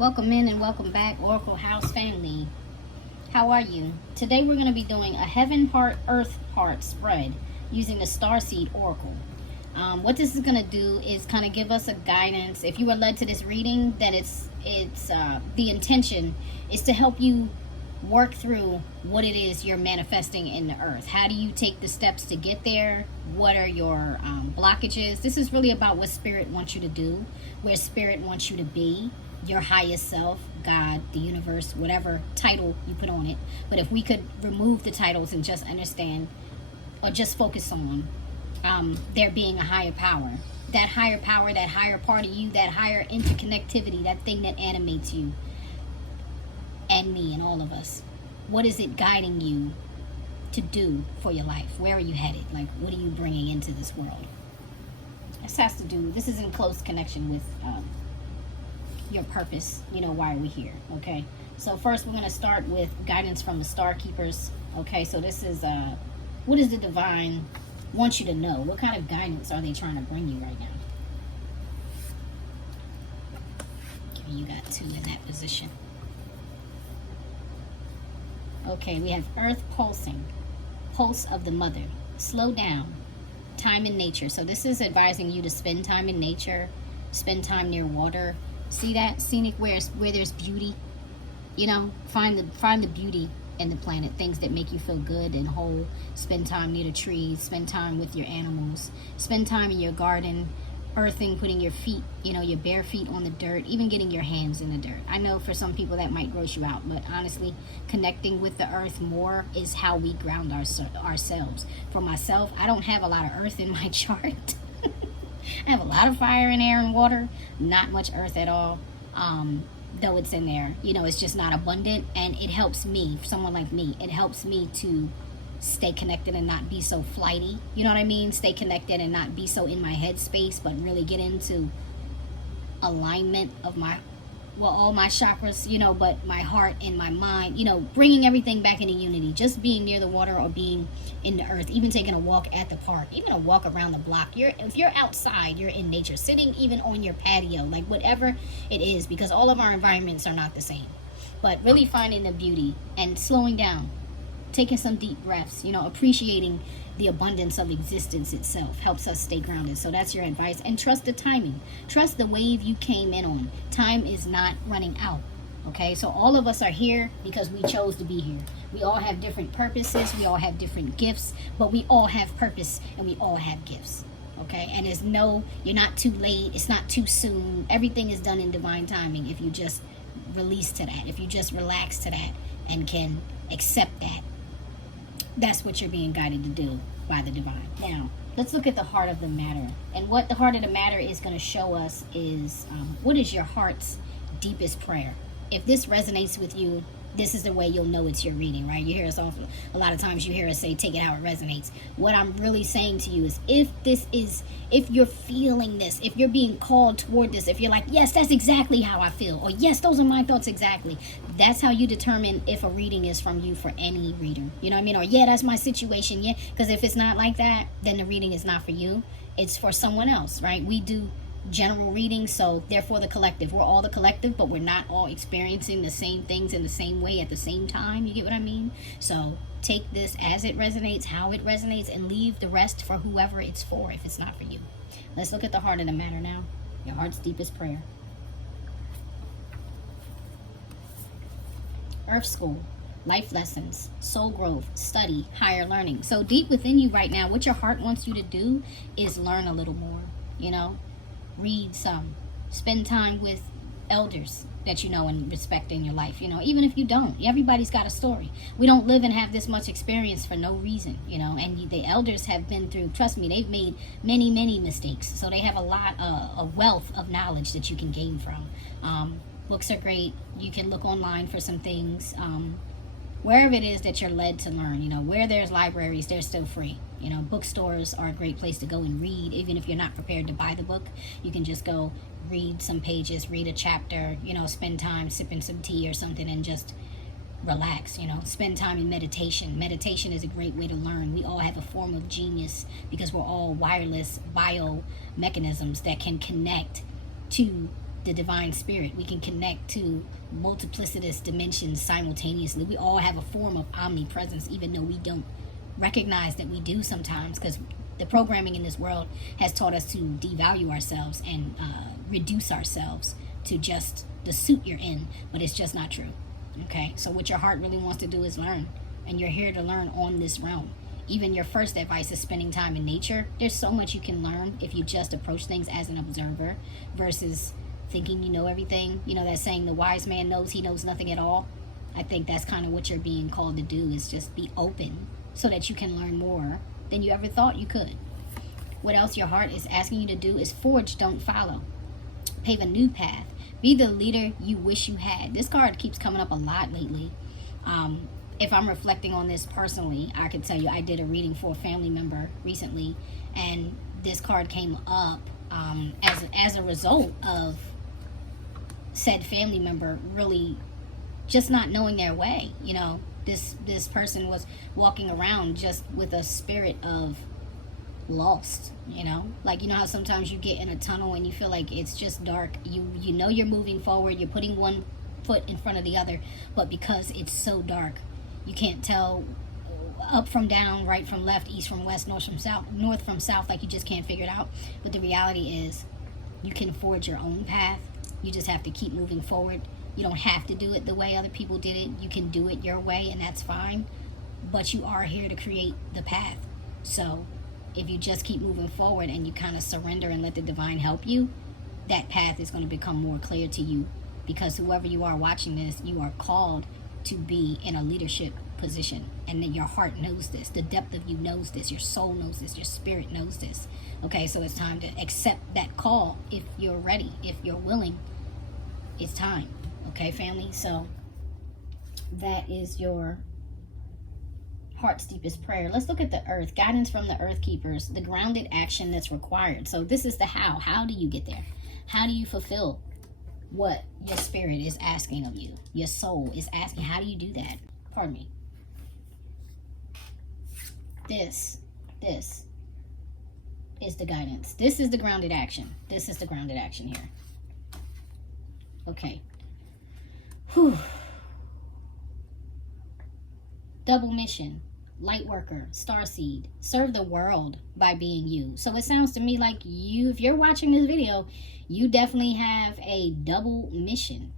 Welcome in and welcome back, Oracle House family. How are you? Today we're going to be doing a heaven part, earth part spread using the Starseed Oracle. What this is going to do is kind of give us a guidance. If you were led to this reading, then it's the intention is to help you work through what it is you're manifesting in the earth. How do you take the steps to get there? What are your blockages? This is really about what Spirit wants you to do, where Spirit wants you to be, your highest self, God, the universe, whatever title you put on it. But if we could remove the titles and just understand or just focus on there being a higher power, that higher power, that higher part of you, that higher interconnectivity, that thing that animates you and me and all of us. What is it guiding you to do for your life? Where are you headed? Like, what are you bringing into this world? This is in close connection with your purpose. You know, why are we here? Okay, so first we're going to start with guidance from the Star Keepers. Okay, so this is what does the divine want you to know? What kind of guidance are they trying to bring you right now? Okay, you got two in that position. Okay, we have Earth pulsing, pulse of the mother, slow down, time in nature. So this is advising you to spend time in nature, spend time near water. See that scenic where there's beauty, you know, find the beauty in the planet, things that make you feel good and whole. Spend time near the trees, spend time with your animals, spend time in your garden, earthing, putting your feet, you know, your bare feet on the dirt, even getting your hands in the dirt. I know for some people that might gross you out, but honestly, connecting with the earth more is how we ground ourselves. For myself, I don't have a lot of earth in my chart. I have a lot of fire and air and water, not much earth at all. Though it's in there, you know, it's just not abundant, and it helps me, someone like me, it helps me to stay connected and not be so flighty. You know what I mean? Stay connected and not be so in my head space, but really get into alignment of all my chakras, you know, but my heart and my mind, you know, bringing everything back into unity. Just being near the water or being in the earth, even taking a walk at the park, even a walk around the block. If you're outside, you're in nature, sitting even on your patio, like whatever it is, because all of our environments are not the same. But really finding the beauty and slowing down, taking some deep breaths, you know, appreciating the abundance of existence itself helps us stay grounded. So that's your advice. And trust the timing. Trust the wave you came in on. Time is not running out. Okay, so all of us are here because we chose to be here. We all have different purposes. We all have different gifts, but we all have purpose and we all have gifts. Okay, and you're not too late. It's not too soon. Everything is done in divine timing if you just release to that, if you just relax to that and can accept that. That's what you're being guided to do by the divine. Now, let's look at the heart of the matter. And what the heart of the matter is going to show us is what is your heart's deepest prayer. If this resonates with you, this is the way you'll know it's your reading, right? You hear us a lot of times you hear us say, take it how it resonates. What I'm really saying to you is if you're feeling this, if you're being called toward this, if you're like, yes, that's exactly how I feel, or yes, those are my thoughts exactly. That's how you determine if a reading is from you for any reader. You know what I mean? Or yeah, that's my situation. Yeah, because if it's not like that, then the reading is not for you. It's for someone else, right? We do general readings, so therefore the collective. We're all the collective, but we're not all experiencing the same things in the same way at the same time. You get what I mean? So take this as it resonates, how it resonates, and leave the rest for whoever it's for if it's not for you. Let's look at the heart of the matter now. Your heart's deepest prayer. Earth School, life lessons, soul growth, study, higher learning. So deep within you right now, what your heart wants you to do is learn a little more, you know? Read some, spend time with elders that you know and respect in your life, you know, even if you don't. Everybody's got a story. We don't live and have this much experience for no reason, you know, and the elders have been through, trust me, they've made many mistakes, so they have a lot a wealth of knowledge that you can gain from. Books are great. You can look online for some things. Wherever it is that you're led to learn, you know, where there's libraries, they're still free. You know, bookstores are a great place to go and read. Even if you're not prepared to buy the book, you can just go read some pages, read a chapter, you know, spend time sipping some tea or something and just relax, you know, spend time in meditation. Meditation is a great way to learn. We all have a form of genius because we're all wireless bio mechanisms that can connect to the divine spirit. We can connect to multiplicitous dimensions simultaneously. We all have a form of omnipresence, even though we don't recognize that we do sometimes, because the programming in this world has taught us to devalue ourselves and reduce ourselves to just the suit you're in, but it's just not true. Okay, so what your heart really wants to do is learn, and you're here to learn on this realm. Even your first advice is spending time in nature. There's so much you can learn if you just approach things as an observer versus thinking you know everything. You know that saying, the wise man knows he knows nothing at all. I think that's kind of what you're being called to do, is just be open so that you can learn more than you ever thought you could. What else your heart is asking you to do is forge, don't follow. Pave a new path. Be the leader you wish you had. This card keeps coming up a lot lately. If I'm reflecting on this personally, I can tell you I did a reading for a family member recently, and this card came up as a result of said family member really just not knowing their way. You know, this person was walking around just with a spirit of lost, you know, like, you know how sometimes you get in a tunnel and you feel like it's just dark. You know you're moving forward, you're putting one foot in front of the other, but because it's so dark, you can't tell up from down, right from left, east from west, north from south, like you just can't figure it out. But the reality is you can forge your own path. You just have to keep moving forward. You don't have to do it the way other people did it. You can do it your way, and that's fine, but you are here to create the path. So if you just keep moving forward and you kind of surrender and let the divine help you, that path is going to become more clear to you, because whoever you are watching this, you are called to be in a leadership position, and then your heart knows this, the depth of you knows this, your soul knows this, your spirit knows this. Okay, so it's time to accept that call. If you're ready, if you're willing, it's time. Okay, family, so that is your heart's deepest prayer. Let's look at the earth. Guidance from the earth keepers, the grounded action that's required. So this is the how do you get there? How do you fulfill what your spirit is asking of you? Your soul is asking, how do you do that? Pardon me. This is the guidance. This is the grounded action. This is the grounded action here. Okay. Whew. Double mission. Light worker, starseed, serve the world by being you. So it sounds to me like you, if you're watching this video, you definitely have a double mission.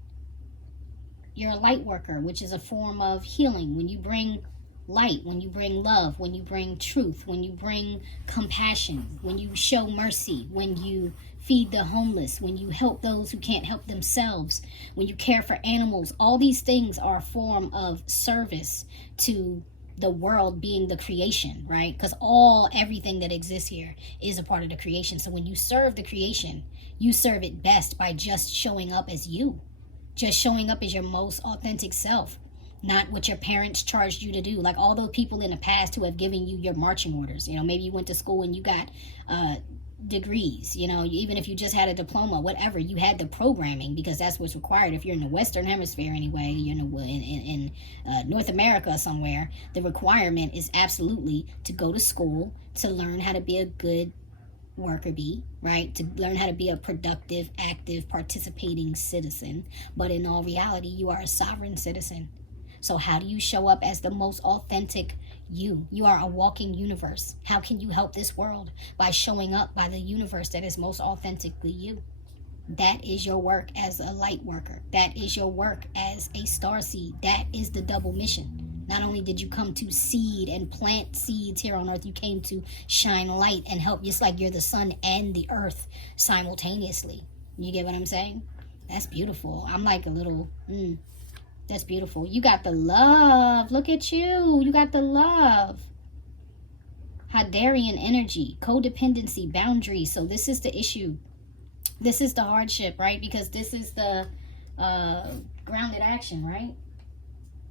You're a light worker, which is a form of healing. When you bring light, when you bring love, when you bring truth, when you bring compassion, when you show mercy, when you feed the homeless, when you help those who can't help themselves, when you care for animals, all these things are a form of service to the world, being the creation, right? Because everything that exists here is a part of the creation. So when you serve the creation, you serve it best by just showing up as you, just showing up as your most authentic self, not what your parents charged you to do. Like all those people in the past who have given you your marching orders. You know, maybe you went to school and you got degrees, you know, even if you just had a diploma, whatever, you had the programming, because that's what's required. If you're in the Western Hemisphere anyway, you know, in North America somewhere, the requirement is absolutely to go to school to learn how to be a good worker bee, right? To learn how to be a productive, active, participating citizen. But in all reality, you are a sovereign citizen. So how do you show up as the most authentic you? You are a walking universe. How can you help this world? By showing up by the universe that is most authentically you. That is your work as a light worker. That is your work as a starseed. That is the double mission. Not only did you come to seed and plant seeds here on earth, you came to shine light and help, just like you're the sun and the earth simultaneously. You get what I'm saying? That's beautiful. I'm like a little... That's beautiful. You got the love. Look at you. You got the love. Hadarian energy, codependency, boundaries. So this is the issue. This is the hardship, right? Because this is the grounded action, right?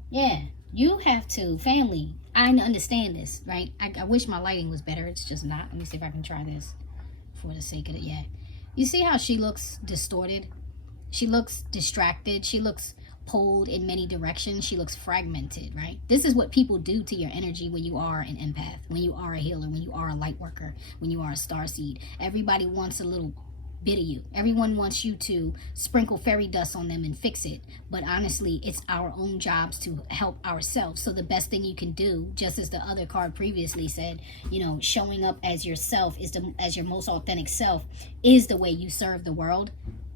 Yeah. You have to. Family. I understand this, right? I wish my lighting was better. It's just not. Let me see if I can try this for the sake of it. Yeah. You see how she looks distorted? She looks distracted. She looks pulled in many directions. She looks fragmented, right? This is what people do to your energy when you are an empath, when you are a healer, when you are a light worker, when you are a starseed. Everybody wants a little bit of you. Everyone wants you to sprinkle fairy dust on them and fix it. But honestly, it's our own jobs to help ourselves. So the best thing you can do, just as the other card previously said, you know, showing up as yourself as your most authentic self is the way you serve the world.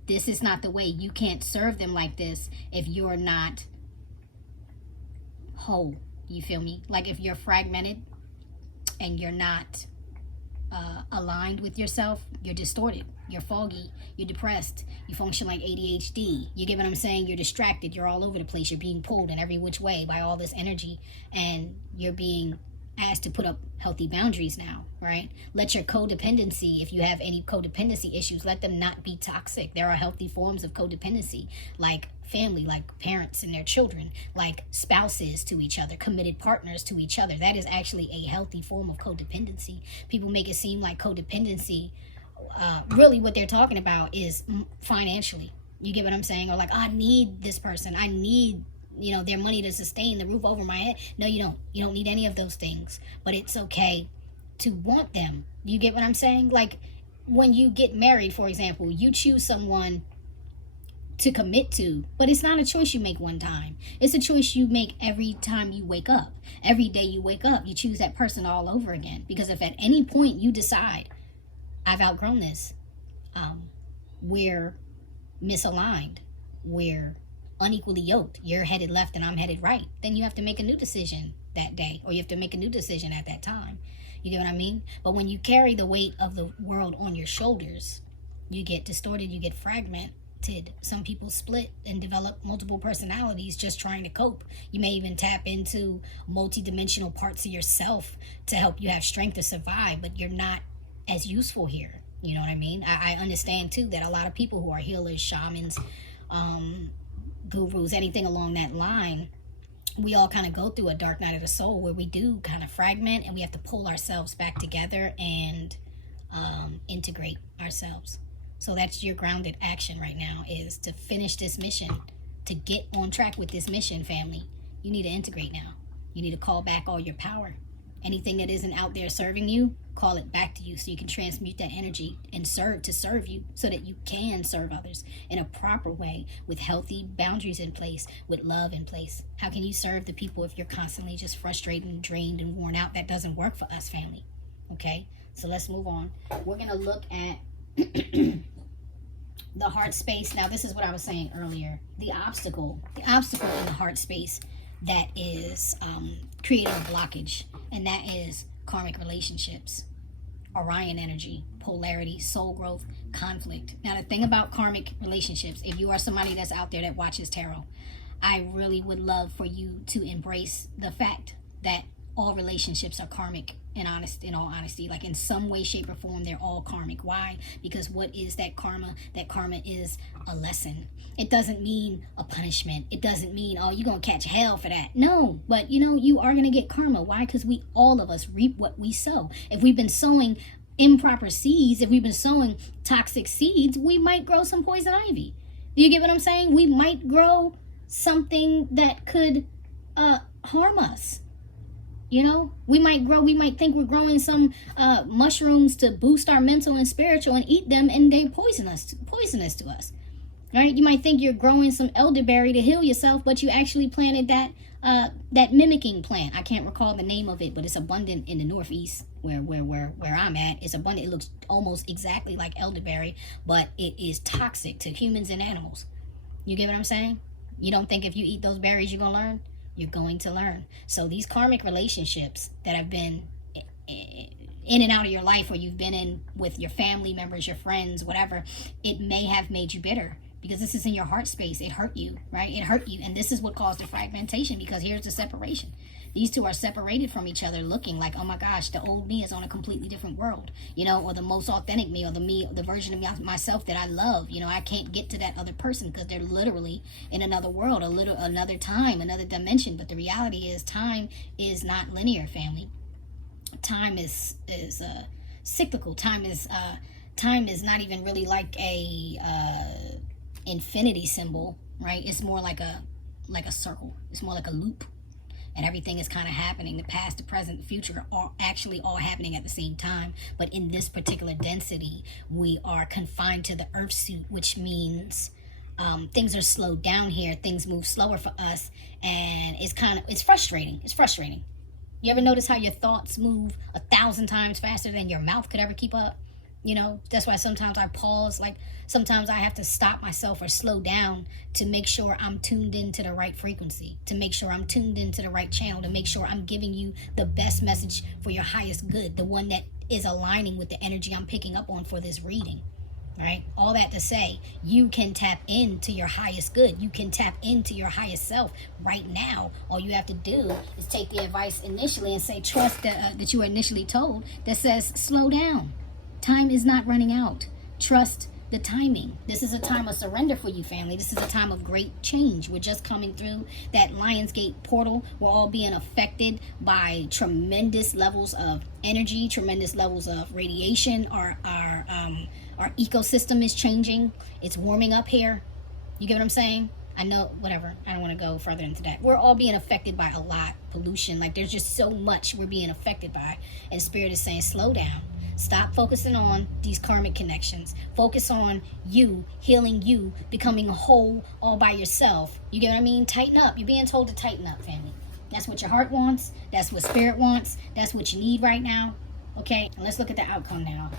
This is not the way. You can't serve them like this if you're not whole. You feel me? Like if you're fragmented and you're not aligned with yourself, you're distorted, you're foggy, you're depressed, you function like ADHD. You get what I'm saying? You're distracted, you're all over the place, you're being pulled in every which way by all this energy, and you're being asked to put up healthy boundaries now, right? Let your codependency, if you have any codependency issues, let them not be toxic. There are healthy forms of codependency, like family, like parents and their children, like spouses to each other, committed partners to each other. That is actually a healthy form of codependency. People make it seem like codependency, really what they're talking about is financially. You get what I'm saying? Or like, I need this person, I need, you know, their money to sustain the roof over my head. No, you don't. You don't need any of those things. But it's okay to want them. You get what I'm saying? Like when you get married, for example, you choose someone to commit to, but it's not a choice you make one time. It's a choice you make every time you wake up. Every day you wake up, you choose that person all over again. Because if at any point you decide, I've outgrown this, we're misaligned, we're unequally yoked, you're headed left and I'm headed right, then you have to make a new decision that day, or you have to make a new decision at that time. You get what I mean? But when you carry the weight of the world on your shoulders, you get distorted, you get fragmented. Some people split and develop multiple personalities just trying to cope. You may even tap into multi-dimensional parts of yourself to help you have strength to survive, but you're not as useful here. You know what I mean? I understand too that a lot of people who are healers, shamans, gurus, anything along that line, we all kind of go through a dark night of the soul where we do kind of fragment and we have to pull ourselves back together and integrate ourselves. So that's your grounded action right now, is to finish this mission, to get on track with this mission, family. You need to integrate now. You need to call back all your power. Anything that isn't out there serving you, call it back to you so you can transmute that energy and serve you so that you can serve others in a proper way with healthy boundaries in place, with love in place. How can you serve the people if you're constantly just frustrated and drained and worn out? That doesn't work for us, family. Okay, so let's move on. We're going to look at the heart space. Now, this is what I was saying earlier. The obstacle in the heart space that is creating a blockage, and that is karmic relationships, Orion energy, polarity, soul growth, conflict. Now, the thing about karmic relationships, if you are somebody that's out there that watches tarot, I really would love for you to embrace the fact that all relationships are karmic, in all honesty. Like in some way, shape, or form, they're all karmic. Why? Because what is that karma? That karma is a lesson. It doesn't mean a punishment. It doesn't mean, oh, you're going to catch hell for that. No, but you know, you are going to get karma. Why? Because all of us reap what we sow. If we've been sowing improper seeds, if we've been sowing toxic seeds, we might grow some poison ivy. Do you get what I'm saying? We might grow something that could harm us. You know, we might think we're growing some mushrooms to boost our mental and spiritual and eat them, and they're poisonous to us. Right? You might think you're growing some elderberry to heal yourself, but you actually planted that mimicking plant. I can't recall the name of it, but it's abundant in the Northeast where I'm at. It's abundant. It looks almost exactly like elderberry, but it is toxic to humans and animals. You get what I'm saying? You don't think if you eat those berries you're gonna learn? You're going to learn. So these karmic relationships that have been in and out of your life, or you've been in with your family members, your friends, whatever, it may have made you bitter because this is in your heart space. It hurt you, right? It hurt you. And this is what caused the fragmentation, because here's the separation. These two are separated from each other, looking like, oh my gosh, the old me is on a completely different world, you know, or the most authentic me, or the version of myself that I love. You know, I can't get to that other person because they're literally in another world, another time, another dimension. But the reality is time is not linear, family. Time is cyclical. Time is not even really like a infinity symbol, right? It's more like a circle. It's more like a loop. and everything is kind of happening. The past, the present, the future are actually all happening at the same time. But in this particular density, we are confined to the earth suit, which means things are slowed down here. Things move slower for us, and it's frustrating. It's frustrating. You ever notice how your thoughts move 1,000 times faster than your mouth could ever keep up? That's why sometimes I pause. Like, sometimes I have to stop myself or slow down to make sure I'm tuned into the right frequency, to make sure I'm tuned into the right channel, to make sure I'm giving you the best message for your highest good, the one that is aligning with the energy I'm picking up on for this reading. Right? All that to say, you can tap into your highest good. You can tap into your highest self right now. All you have to do is take the advice initially and say, trust that you were initially told, that says, slow down. Time is not running out. Trust the timing. This is a time of surrender for you, family. This is a time of great change. We're just coming through that Lionsgate portal. We're all being affected by tremendous levels of energy, tremendous levels of radiation. Our ecosystem is changing. It's warming up here. You get what I'm saying? I know, whatever. I don't want to go further into that. We're all being affected by a lot. Pollution. Like, there's just so much we're being affected by. And Spirit is saying, slow down. Stop focusing on these karmic connections. Focus on you, healing you, becoming whole all by yourself. You get what I mean? Tighten up. You're being told to tighten up, family. That's what your heart wants. That's what Spirit wants. That's what you need right now. Okay? And let's look at the outcome now.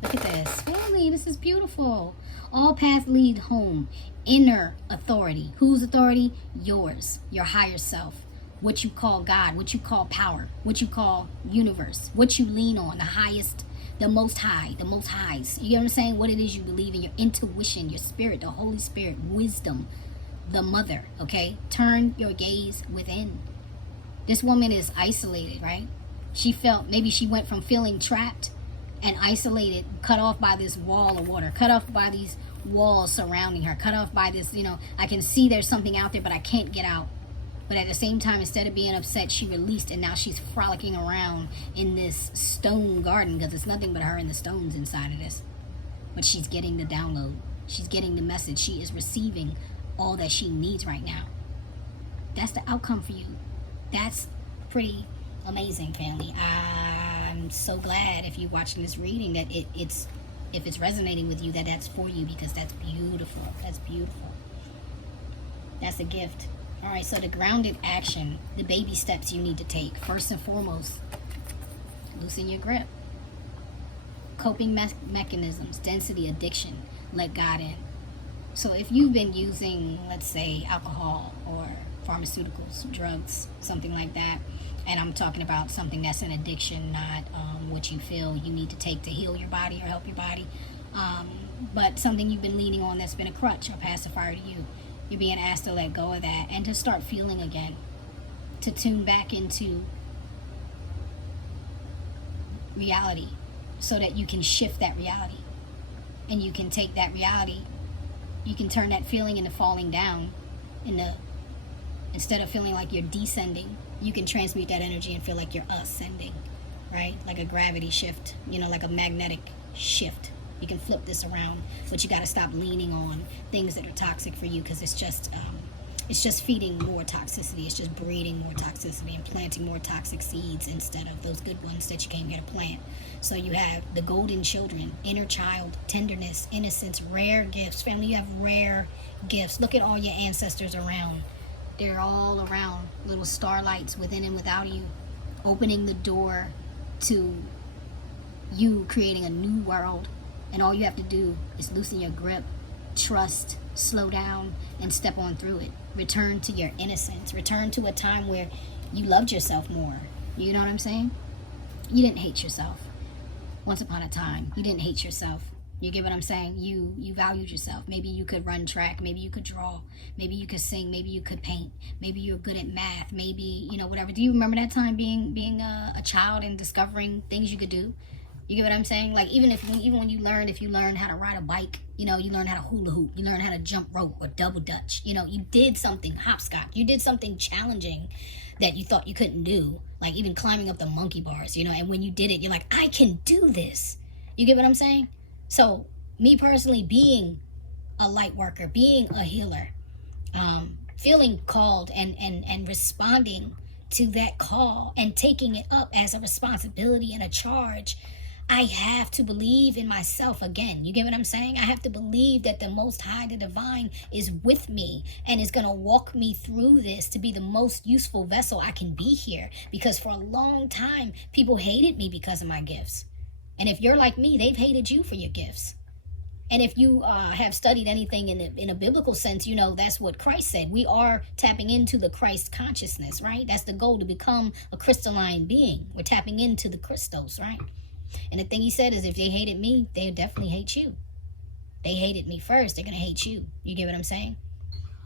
Look at this. Family, this is beautiful. All paths lead home. Inner authority. Whose authority? Yours. Your higher self. What you call God. What you call power. What you call universe. What you lean on. The highest. The most high. The most highs. You know what I'm saying? What it is you believe in. Your intuition. Your spirit. The Holy Spirit. Wisdom. The mother. Okay? Turn your gaze within. This woman is isolated, right? She felt, maybe she went from feeling trapped and isolated, cut off by this wall of water, cut off by these walls surrounding her, cut off by this, I can see there's something out there, but I can't get out. But at the same time, instead of being upset, she released, and now she's frolicking around in this stone garden, because it's nothing but her and the stones inside of this. But she's getting the download. She's getting the message. She is receiving all that she needs right now. That's the outcome for you. That's pretty amazing, family. I'm so glad, if you're watching this reading, that if it's resonating with you, that's for you, because that's beautiful. That's beautiful. That's a gift. All right, so the grounded action, the baby steps you need to take. First and foremost, loosen your grip. Coping mechanisms, density, addiction, let God in. So if you've been using, let's say, alcohol or pharmaceuticals, drugs, something like that, and I'm talking about something that's an addiction, not what you feel you need to take to heal your body or help your body, but something you've been leaning on that's been a crutch or pacifier to you. You're being asked to let go of that and to start feeling again, to tune back into reality so that you can shift that reality. And you can take that reality, you can turn that feeling into falling down, instead of feeling like you're descending, you can transmute that energy and feel like you're ascending, right? Like a gravity shift, like a magnetic shift. You can flip this around, but you got to stop leaning on things that are toxic for you, because it's just feeding more toxicity. It's just breeding more toxicity and planting more toxic seeds instead of those good ones that you came here to plant. So you have the golden children, inner child, tenderness, innocence, rare gifts. Family, you have rare gifts. Look at all your ancestors around. They're all around, little starlights within and without you, opening the door to you creating a new world. And all you have to do is loosen your grip, trust, slow down, and step on through it. Return to your innocence. Return to a time where you loved yourself more. You know what I'm saying? You didn't hate yourself. Once upon a time, you didn't hate yourself. You get what I'm saying? You valued yourself. Maybe you could run track. Maybe you could draw. Maybe you could sing. Maybe you could paint. Maybe you're good at math. Maybe, whatever. Do you remember that time being a child and discovering things you could do? You get what I'm saying? Like, even when you learned how to ride a bike, you learned how to hula hoop, you learned how to jump rope or double dutch, you did something hopscotch, you did something challenging that you thought you couldn't do, like even climbing up the monkey bars, and when you did it, you're like, I can do this. You get what I'm saying? So me personally, being a light worker, being a healer, feeling called and responding to that call and taking it up as a responsibility and a charge, I have to believe in myself again. You get what I'm saying? I have to believe that the Most High, the Divine, is with me and is going to walk me through this to be the most useful vessel I can be here. Because for a long time, people hated me because of my gifts. And if you're like me, they've hated you for your gifts. And if you have studied anything in a biblical sense, you know that's what Christ said. We are tapping into the Christ consciousness, right? That's the goal, to become a crystalline being. We're tapping into the crystals, right? And the thing he said is, if they hated me, they'll definitely hate you. They hated me first, they're going to hate you. You get what I'm saying?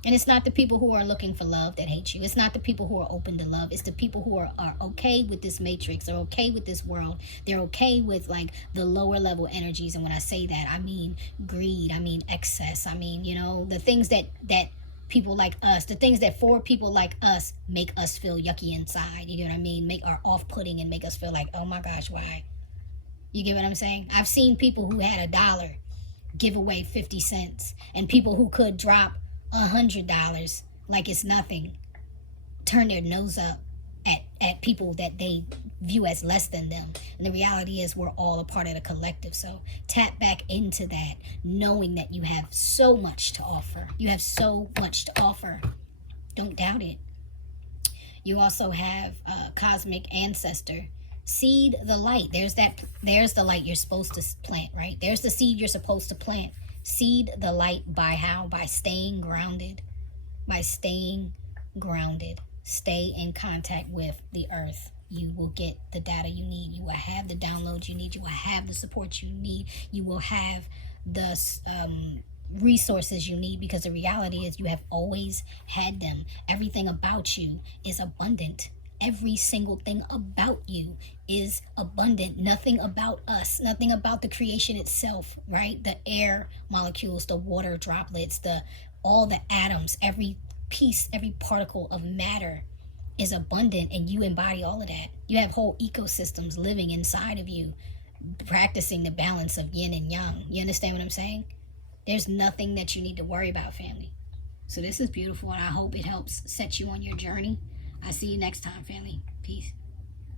And it's not the people who are looking for love that hate you. It's not the people who are open to love. It's the people who are okay with this matrix. They're okay with this world. They're okay with like the lower level energies. And when I say that, I mean greed. I mean excess. I mean, you know, the things that people like us, the things that for people like us make us feel yucky inside. You get what I mean? Make our off-putting and make us feel like, oh my gosh, why? You get what I'm saying? I've seen people who had $1 give away 50 cents, and people who could drop $100 like it's nothing turn their nose up at people that they view as less than them. And the reality is, we're all a part of the collective. So tap back into that, knowing that you have so much to offer. You have so much to offer. Don't doubt it. You also have cosmic ancestor. Seed the light. There's the light you're supposed to plant, right? There's the seed you're supposed to plant. Seed the light by how? By staying grounded. By staying grounded. Stay in contact with the earth. You will get the data you need. You will have the downloads you need. You will have the support you need. You will have the resources you need, because the reality is you have always had them. Everything about you is abundant. Every single thing about you is abundant. Nothing about us, nothing about the creation itself, right? The air molecules, the water droplets, all the atoms, every piece, every particle of matter is abundant, and you embody all of that. You have whole ecosystems living inside of you, practicing the balance of yin and yang. You understand what I'm saying? There's nothing that you need to worry about, family. So this is beautiful, and I hope it helps set you on your journey. I'll see you next time, family. Peace.